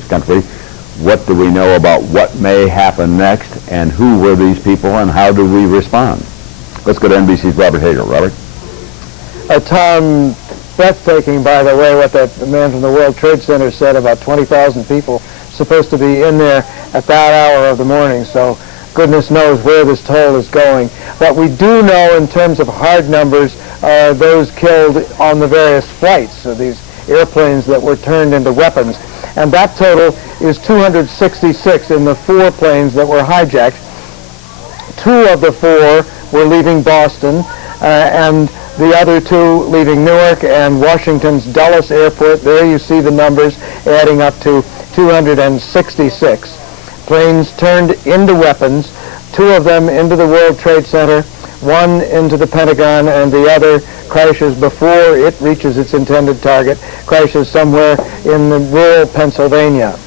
this country. What do we know about what may happen next, and who were these people, and how do we respond? Let's go to NBC's Robert Hager. Robert? Tom, breathtaking, by the way, what that man from the World Trade Center said about 20,000 people supposed to be in there at that hour of the morning. So goodness knows where this toll is going. What we do know in terms of hard numbers are those killed on the various flights, so these airplanes that were turned into weapons. And that total is 266 in the 4 planes that were hijacked. 2 of the 4 were leaving Boston, and the other 2 leaving Newark and Washington's Dulles Airport. There you see the numbers adding up to 266. Planes turned into weapons, 2 of them into the World Trade Center, 1 into the Pentagon, and the other crashes before it reaches its intended target, crashes somewhere in rural Pennsylvania.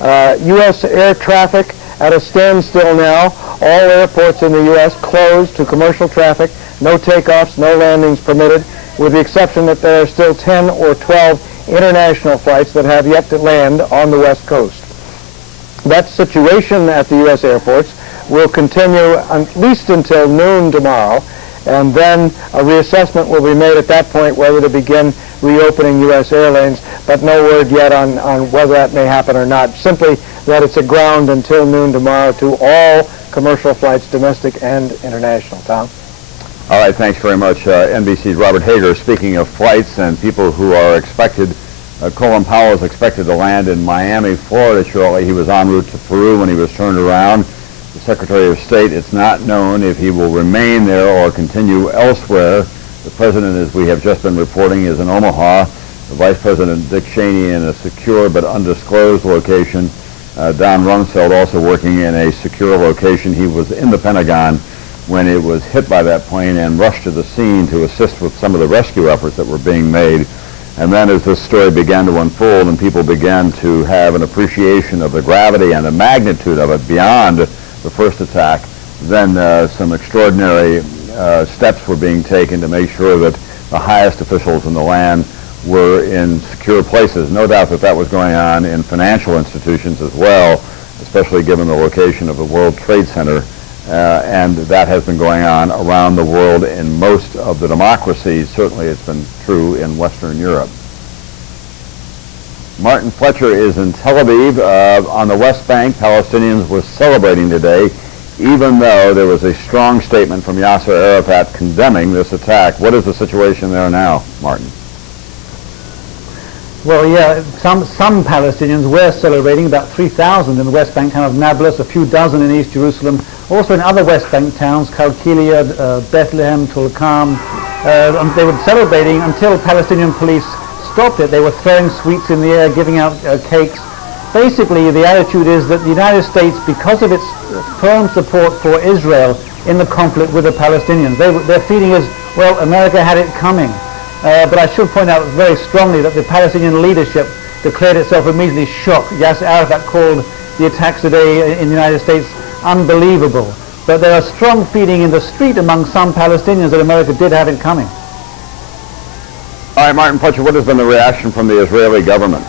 U.S. air traffic at a standstill now. All airports in the U.S. closed to commercial traffic. No takeoffs, no landings permitted, with the exception that there are still 10 or 12 international flights that have yet to land on the West Coast. That situation at the U.S. airports will continue at least until noon tomorrow, and then a reassessment will be made at that point whether to begin reopening U.S. airlanes, but no word yet on whether that may happen or not. Simply that it's aground until noon tomorrow to all commercial flights, domestic and international. Tom? All right, thanks very much. NBC's Robert Hager. Speaking of flights and people who are expected, Colin Powell is expected to land in Miami, Florida shortly. He was en route to Peru when he was turned around. The Secretary of State, it's not known if he will remain there or continue elsewhere. The President, as we have just been reporting, is in Omaha. The Vice President, Dick Cheney, in a secure but undisclosed location. Don Rumsfeld also working in a secure location. He was in the Pentagon when it was hit by that plane and rushed to the scene to assist with some of the rescue efforts that were being made. And then as this story began to unfold and people began to have an appreciation of the gravity and the magnitude of it beyond the first attack, then some extraordinary steps were being taken to make sure that the highest officials in the land were in secure places. No doubt that that was going on in financial institutions as well, especially given the location of the World Trade Center. And that has been going on around the world in most of the democracies. Certainly it's been true in Western Europe. Martin Fletcher is in Tel Aviv. On the West Bank, Palestinians were celebrating today, even though there was a strong statement from Yasser Arafat condemning this attack. What is the situation there now, Martin? Well, yeah, some Palestinians were celebrating, about 3,000 in the West Bank town of Nablus, a few dozen in East Jerusalem, also in other West Bank towns, Kalkilia, Bethlehem, Tulkarm. They were celebrating until Palestinian police stopped it. They were throwing sweets in the air, giving out cakes. Basically, the attitude is that the United States, because of its firm support for Israel in the conflict with the Palestinians, their feeling is, well, America had it coming. But I should point out very strongly that the Palestinian leadership declared itself immediately shocked. Yasser Arafat called the attacks today in the United States unbelievable. But there are strong feeling in the street among some Palestinians that America did have it coming. All right, Martin Fletcher, what has been the reaction from the Israeli government?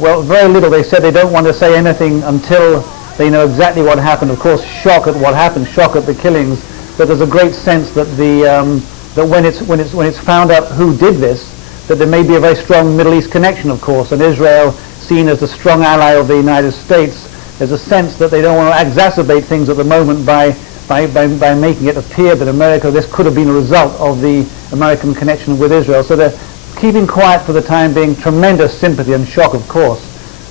Well, very little. They said they don't want to say anything until they know exactly what happened. Of course, shock at what happened, shock at the killings. But there's a great sense that that when it's found out who did this, that there may be a very strong Middle East connection, of course, and Israel seen as a strong ally of the United States. There's a sense that they don't want to exacerbate things at the moment by making it appear that America, this could have been a result of the American connection with Israel. So they're keeping quiet for the time being. Tremendous sympathy and shock, of course,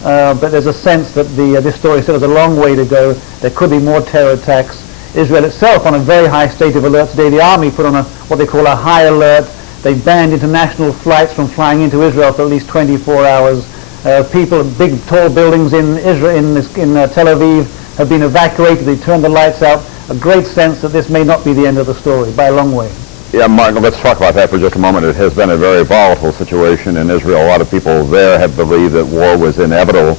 but there's a sense that this story still has a long way to go. There could be more terror attacks. Israel itself on a very high state of alert today. The army put on what they call a high alert. They banned international flights from flying into Israel for at least 24 hours. People, big tall buildings in Israel, in Tel Aviv, have been evacuated. They turned the lights out. A great sense that this may not be the end of the story by a long way. Yeah, Martin, let's talk about that for just a moment. It has been a very volatile situation in Israel. A lot of people there have believed that war was inevitable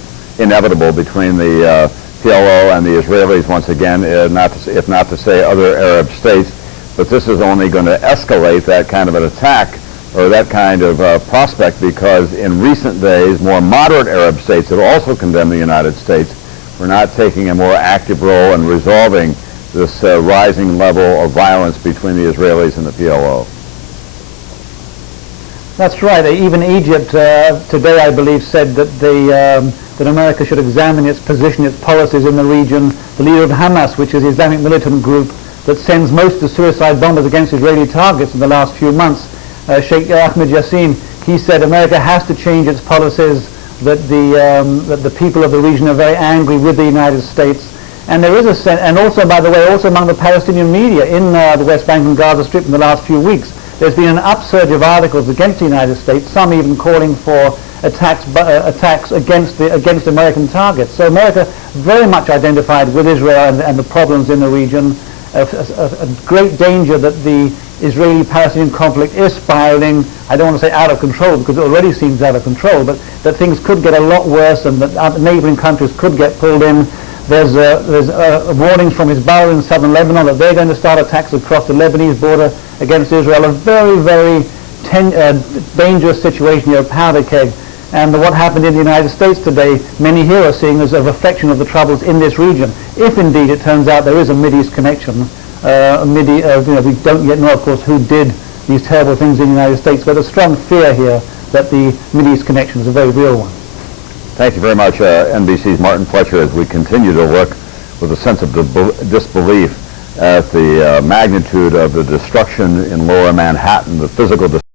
between the PLO and the Israelis once again, if not to say other Arab states. But this is only going to escalate that kind of an attack or that kind of prospect, because in recent days, more moderate Arab states have also condemned the United States for not taking a more active role in resolving this rising level of violence between the Israelis and the PLO. That's right. Even Egypt today, I believe, said that that America should examine its position, its policies in the region. The leader of Hamas, which is the Islamic militant group that sends most of the suicide bombers against Israeli targets in the last few months, Sheikh Ahmed Yassin, he said America has to change its policies, that the people of the region are very angry with the United States. And there is a sense, and also, by the way, also among the Palestinian media in the West Bank and Gaza Strip in the last few weeks, there's been an upsurge of articles against the United States, some even calling for attacks against American targets. So America very much identified with Israel and the problems in the region. A great danger that the Israeli-Palestinian conflict is spiraling, I don't want to say out of control because it already seems out of control, but that things could get a lot worse and that neighboring countries could get pulled in. There's warnings from Hezbollah in southern Lebanon that they're going to start attacks across the Lebanese border against Israel. A very, very dangerous situation here, a powder keg. And what happened in the United States today, many here are seeing as a reflection of the troubles in this region. If indeed it turns out there is a Mideast connection, we don't yet know, of course, who did these terrible things in the United States, but a strong fear here that the Mideast connection is a very real one. Thank you very much, NBC's Martin Fletcher, as we continue to look with a sense of disbelief at the magnitude of the destruction in Lower Manhattan, the physical destruction